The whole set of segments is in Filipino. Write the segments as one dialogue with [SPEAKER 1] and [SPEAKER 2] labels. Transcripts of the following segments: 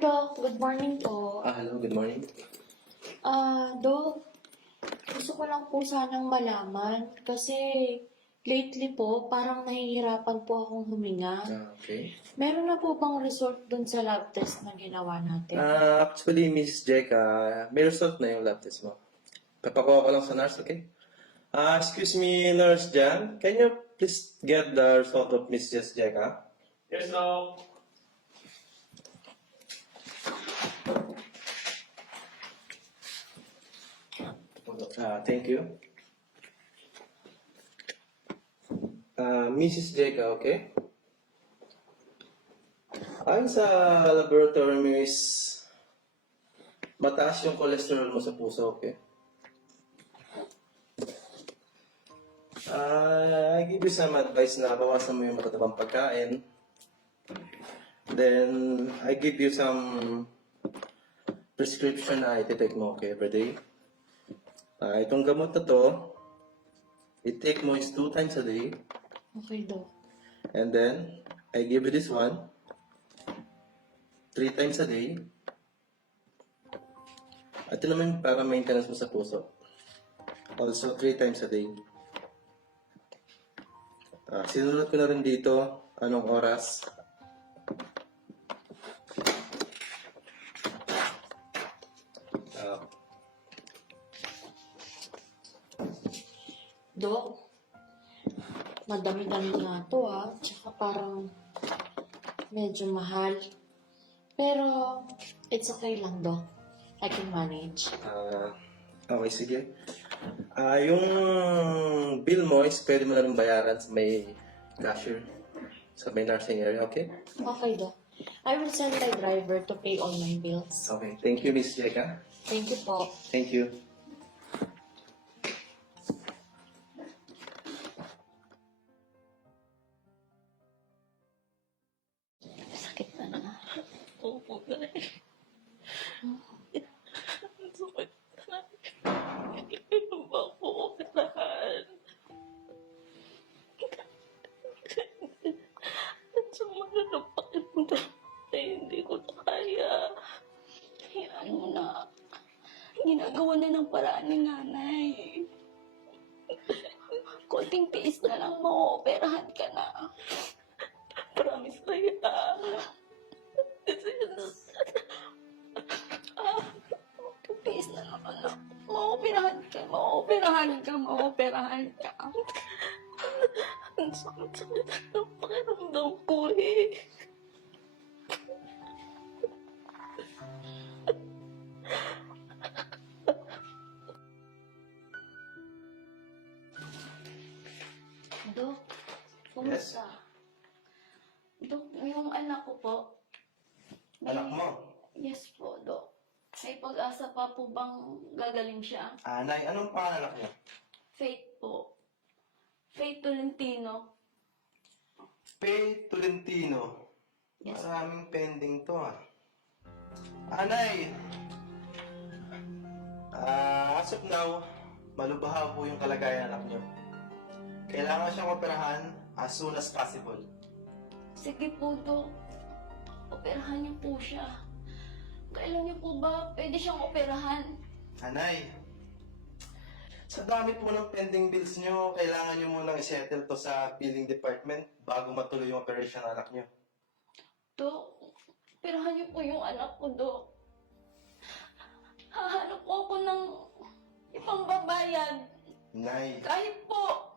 [SPEAKER 1] Doc. Good morning po.
[SPEAKER 2] Ah, hello, good morning.
[SPEAKER 1] Ah, Doc. Gusto ko lang po sanang malaman kasi lately po parang nahihirapan po akong huminga.
[SPEAKER 2] Ah, okay.
[SPEAKER 1] Meron na po bang result dun sa lab test na ginawa natin?
[SPEAKER 2] Ah, actually, Miss Jeka, may result na yung lab test mo. Papakuha ko lang sa nurse, okay? Ah, excuse me, Nurse Jan. Can you please get the result of Miss Jess Jeka?
[SPEAKER 3] Yes, no.
[SPEAKER 2] Ah, thank you. Ah, Mrs. Jeka, okay? Ayon sa laboratory mo is mataas yung cholesterol mo sa puso, okay? Ah, I give you some advice na bawasan mo yung matatabang pagkain. Then, I give you some prescription na iti-take mo, okay, every day. Ah, itong gamot na to, i-take mo is two times a day.
[SPEAKER 1] Okay, Doc.
[SPEAKER 2] And then, I give you this one. Three times a day. At ito naman para maintenance mo sa puso. Also, three times a day. Ah, sinulat ko na rin dito anong oras.
[SPEAKER 1] Doc, madami-dami nga to ah. Tsaka parang medyo mahal. Pero, it's okay lang, Doc. I can manage.
[SPEAKER 2] Ah, okay, sige. Ah, yung bill mo is pwede mo na rin bayaran sa may cashier sa may nursing area, okay?
[SPEAKER 1] Okay, Doc. I will send my driver to pay all my bills.
[SPEAKER 2] Okay, thank you, Miss Jeka.
[SPEAKER 1] Thank you po.
[SPEAKER 2] Thank you.
[SPEAKER 4] Paraan ni nanay. Konting tiis na lang mo, operahan ka na. Promise na kita. Please na naman na. Maoperahan ka, maoperahan ka, maoperahan ka. Ang sakit-sakit
[SPEAKER 1] kumusta? Dok, yung anak ko po. may-
[SPEAKER 2] Anak mo?
[SPEAKER 1] Yes po, Dok. May pag-asa pa po bang gagaling siya?
[SPEAKER 2] Ah, Nay, anong pangalan niya?
[SPEAKER 1] Faith po. Faith Tolentino.
[SPEAKER 2] Pay Tolentino.
[SPEAKER 1] Yes.
[SPEAKER 2] Maraming pending to ah. Ah, Nay. Ah, as of now, malubahaw po yung kalagayan ng anak niyo. Kailangan siyang operahan as soon as possible.
[SPEAKER 1] Sige po, Dok. Operahan niyo po siya. Kailan niyo po ba pwede siyang operahan?
[SPEAKER 2] Anay, sa dami po ng pending bills nyo, kailangan nyo munang isettle to sa billing department bago matuloy yung operation ng anak nyo.
[SPEAKER 1] Dok, operahan niyo po yung anak ko, Dok. Hahanap po ako ng ibang babayan.
[SPEAKER 2] Nay,
[SPEAKER 1] Kahit po,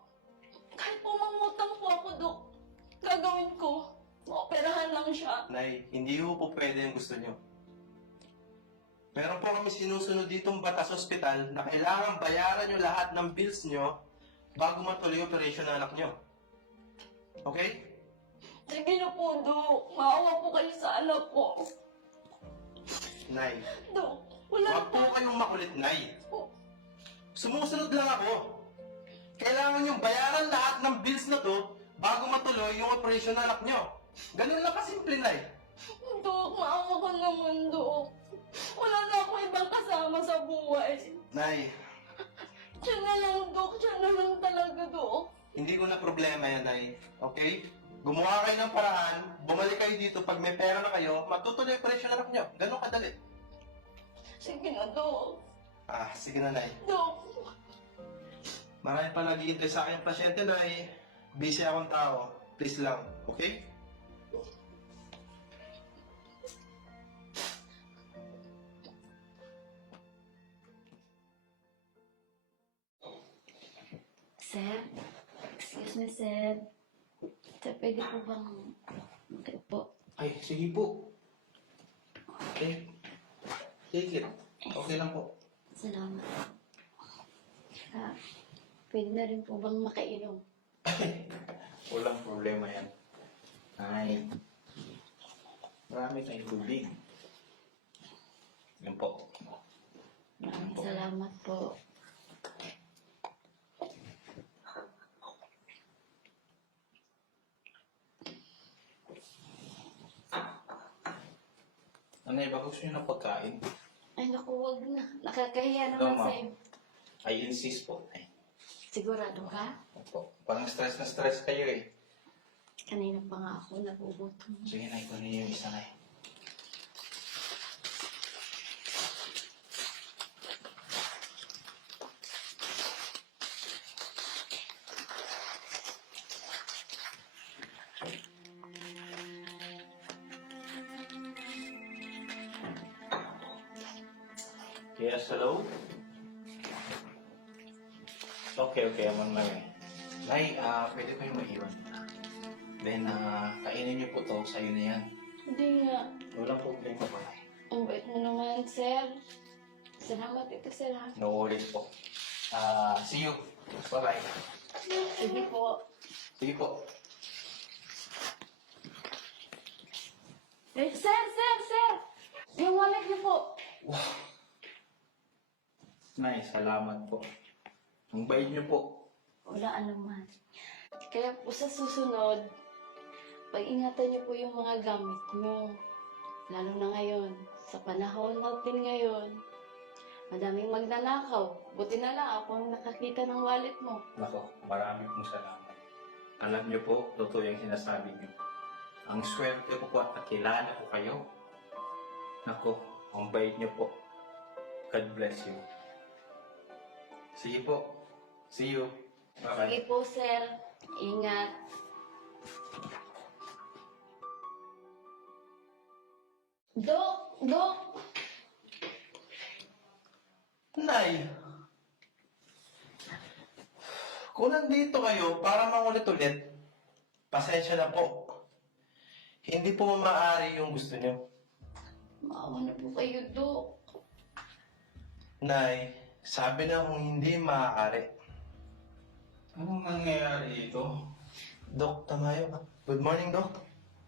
[SPEAKER 1] kahit po mangutang po ako, Dok, gagawin ko. Maoperahan lang siya.
[SPEAKER 2] Nay, hindi ho po pwede yung gusto nyo. Meron po kami sinusunod ditong batas hospital na kailangan bayaran nyo lahat ng bills nyo bago matuloy yung operation ng anak nyo. Okay?
[SPEAKER 1] Sige na po, Dok. Maawa po kayo sa anak ko.
[SPEAKER 2] Nay,
[SPEAKER 1] Dok, wala
[SPEAKER 2] huwag po kayong makulit, Nay.
[SPEAKER 1] po.
[SPEAKER 2] Sumusunod lang ako. Kailangan yung bayaran lahat ng bills na to bago matuloy yung operation ng anak nyo. Ganun lang kasimple, Nay.
[SPEAKER 1] Dok, maawa ka naman, Dok. Wala na akong ibang kasama sa buhay.
[SPEAKER 2] Nay,
[SPEAKER 1] Siya na lang, Dok. Siya na lang talaga, Dok.
[SPEAKER 2] hindi ko na problema yan, Nay. Okay? gumawa kayo ng paraan, bumalik kayo dito, pag may pera na kayo, matutuloy yung operation ng anak nyo. Ganun kadali.
[SPEAKER 4] Sige na, Dok.
[SPEAKER 2] Ah, sige na, Nay.
[SPEAKER 4] Dok.
[SPEAKER 2] Marami pa naghihintay sa akin pasyente, Nay. Busy akong tao. Please lang, okay?
[SPEAKER 4] Sir? Excuse me, sir. Sir, pwede po bang... Okay po.
[SPEAKER 3] Ay, sige po. Eh, take it. Okay lang po.
[SPEAKER 4] Salamat. Ah, pwede na rin po bang makainom?
[SPEAKER 3] Walang problema yan. Ay, marami tayong tubig. Yan po.
[SPEAKER 4] Maraming salamat po.
[SPEAKER 3] Nanay, baka gusto nyo ng pagkain?
[SPEAKER 4] Ay, naku, wag na. Nakakahiya
[SPEAKER 3] Ikaw,
[SPEAKER 4] naman
[SPEAKER 3] ma'am.
[SPEAKER 4] sa'yo.
[SPEAKER 3] I insist po. Ay,
[SPEAKER 4] Sigurado ka?
[SPEAKER 3] opo. Parang stress na stress kayo eh.
[SPEAKER 4] Kanina pa nga ako nagugutom.
[SPEAKER 3] Sige na, ito yung isa na eh. Yes, hello? Okay, okay, aman lang eh. Nay, ah, pwede ko yung maiwan. Then, ah, kainin niyo po to, sa'yo na yan.
[SPEAKER 4] Hindi nga.
[SPEAKER 3] Walang problema po.
[SPEAKER 4] Ang bait mo naman, sir. Salamat ito, sir. ha?
[SPEAKER 3] No worries po. Ah, see you. Bye-bye.
[SPEAKER 4] Sige po.
[SPEAKER 3] Sige po.
[SPEAKER 4] Eh, sir, sir, sir! Yung wallet niyo po.
[SPEAKER 3] Nice, salamat po. Ang bait niyo po.
[SPEAKER 4] Wala anuman. Kaya po sa susunod, pag-ingatan niyo po yung mga gamit niyo. Lalo na ngayon, sa panahon natin ngayon, madaming magnanakaw. Buti na lang ako ang nakakita ng wallet mo.
[SPEAKER 3] Nako, marami pong salamat. Alam niyo po, totoo yung sinasabi niyo. Ang swerte ko po at nakilala ko kayo. Nako, ang bait niyo po. God bless you. Sige po. See you. Bye-bye.
[SPEAKER 4] Sige po, sir. Ingat. Dok! Dok!
[SPEAKER 2] Nay! Kung nandito kayo para mangulit ulit, pasensya na po. Hindi po maaari yung gusto niyo.
[SPEAKER 4] Maawa na po kayo, Dok.
[SPEAKER 2] Nay, sabi na kung hindi maaari.
[SPEAKER 3] Anong nangyayari ito?
[SPEAKER 2] Dok, tamayo ka. Good morning, Dok.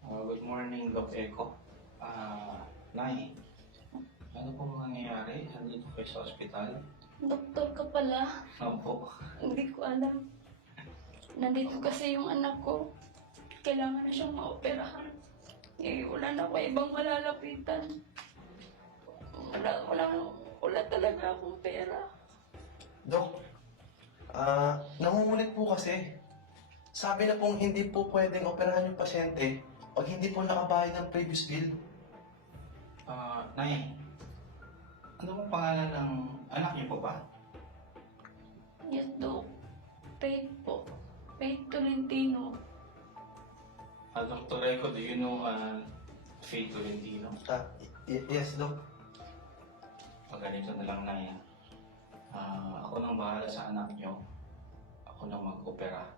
[SPEAKER 3] Ah, good morning, Doc Eco. Ah, Nay, ano pong nangyayari? Nandito kayo sa ospital?
[SPEAKER 4] Doktor ka pala.
[SPEAKER 3] Opo.
[SPEAKER 4] Hindi ko alam. Nandito kasi yung anak ko. Kailangan na siyang maoperahan. Eh, wala na ako ibang malalapitan. Wala, wala, wala talaga akong pera.
[SPEAKER 2] Dok, ah, nangungulit po kasi. Sabi na pong hindi po pwedeng operahan yung pasyente pag hindi po nakabayad ng previous bill.
[SPEAKER 3] Ah, Nay, ano pong pangalan ng anak niyo po ba?
[SPEAKER 4] Yes, Dok. Faith po. Faith Tolentino.
[SPEAKER 3] Ah, Dr. Eco, do you know uh, Faye Tolentino?
[SPEAKER 2] Ah, y- yes, Dok.
[SPEAKER 3] Pag ganito na lang, Nay. Ah, ako nang bahala sa anak niyo. Ako nang mag-opera.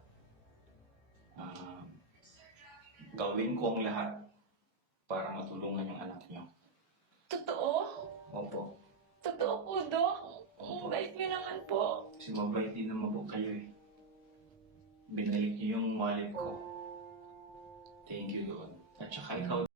[SPEAKER 3] Ah, gawin ko ang lahat para matulungan yung anak niyo.
[SPEAKER 4] Totoo?
[SPEAKER 3] Opo.
[SPEAKER 4] Totoo po, Dok. Ang bait niyo naman po.
[SPEAKER 3] Kasi mabait din naman po kayo eh. Binalik niyo yung wallet ko. Thank you, Lord. At saka ikaw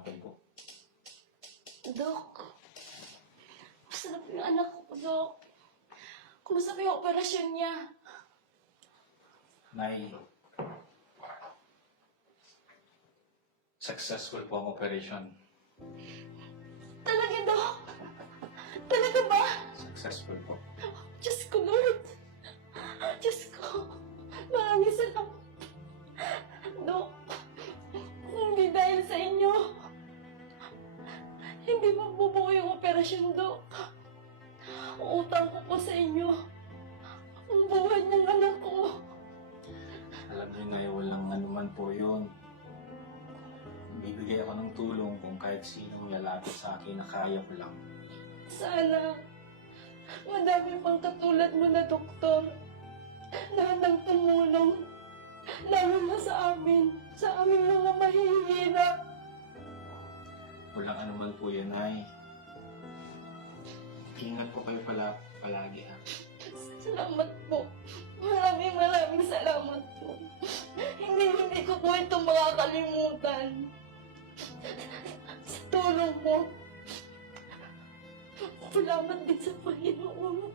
[SPEAKER 3] hapon po.
[SPEAKER 4] Dok, po yung anak ko, Dok? Kumusta po yung operasyon niya?
[SPEAKER 3] Nay, successful po ang operation.
[SPEAKER 4] Talaga, Dok? Talaga ba?
[SPEAKER 3] Successful po.
[SPEAKER 4] Po
[SPEAKER 3] yun. Bibigay ako ng tulong kung kahit sinong lalapit sa akin na kaya ko lang.
[SPEAKER 4] Sana, madami pang katulad mo na doktor na handang tumulong, lalo na sa amin, sa aming mga mahihirap.
[SPEAKER 3] Walang anuman po yun, Nay. Ingat po kayo pala palagi ha.
[SPEAKER 4] Salamat po. Maraming maraming salamat Sa tulong mo. Salamat din sa Panginoon.